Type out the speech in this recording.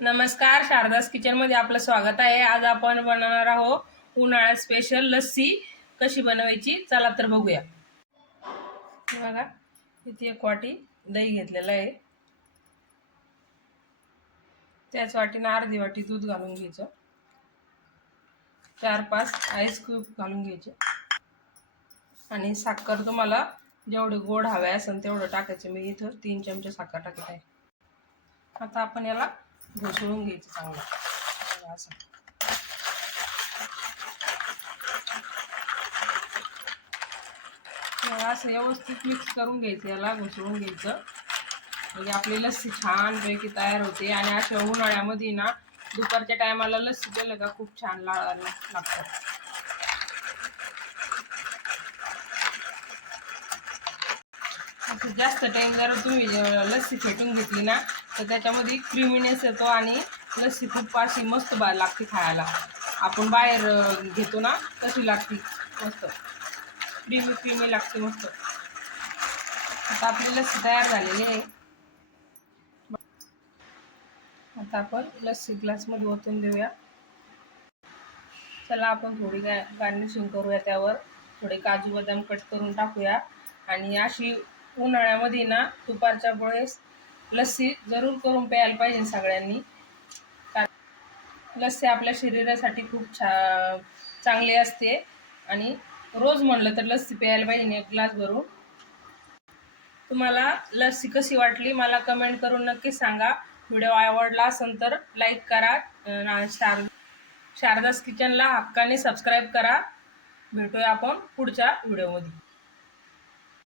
नमस्कार शारदास किचनमध्ये आपलं स्वागत आहे. आज आपण बनवणार आहोत उन्हाळ्यात स्पेशल लस्सी. कशी बनवायची? चला तर बघूया. बघा इथे एक वाटी दही घेतलेलं आहे. त्याच वाटीनं अर्धी वाटी दूध घालून घ्यायचं. चार पाच आईस क्यूब घालून घ्यायचे. आणि साखर तुम्हाला जेवढे गोड हवे असेल तेवढं टाकायचं. मी इथं तीन चमचे साखर टाकत आहे. आता आपण याला घुसळून घ्यायचं चांगलं असं असं व्यवस्थित मिक्स करून घ्यायचं याला घुसळून घ्यायचं म्हणजे आपली लस्सी छानपैकी तयार होते आणि अशा उन्हाळ्यामध्ये ना दुपारच्या टायमाला लस्सी केलं का खूप छान ला लागतं जास्त टाइम जर तुम्ही लस्सी फेटून घेतली ना तर त्याच्यामध्ये क्रिमिनेस येतो आणि लस्सी खूप अशी मस्त बा लागते खायला. आपण बाहेर घेतो ना तशी लागते मस्त. क्रीमी क्रीमी लागते मस्त. आता आपली लस्सी तयार झालेली आहे. आता आपण लस्सी ग्लासमध्ये ओतून देऊया. चला आपण थोडी गार्निशिंग करूया त्यावर. थोडे काजू बदाम कट करून टाकूया. आणि अशी उन्हाळ्यामध्ये ना दुपारच्या वेळेस लस्सी जरूर करून प्यायला पाहिजे सगळ्यांनी. लस्सी आपल्या शरीरासाठी खूप छा चांगली असते आणि रोज म्हणलं तर लस्सी प्यायला पाहिजे एक ग्लास भरून. तुम्हाला लस्सी कशी वाटली मला कमेंट करून नक्की सांगा. व्हिडिओ आवडला असेल तर लाईक करा शार शारदास किचनला हक्काने सबस्क्राईब करा. भेटूया आपण पुढच्या व्हिडिओमध्ये.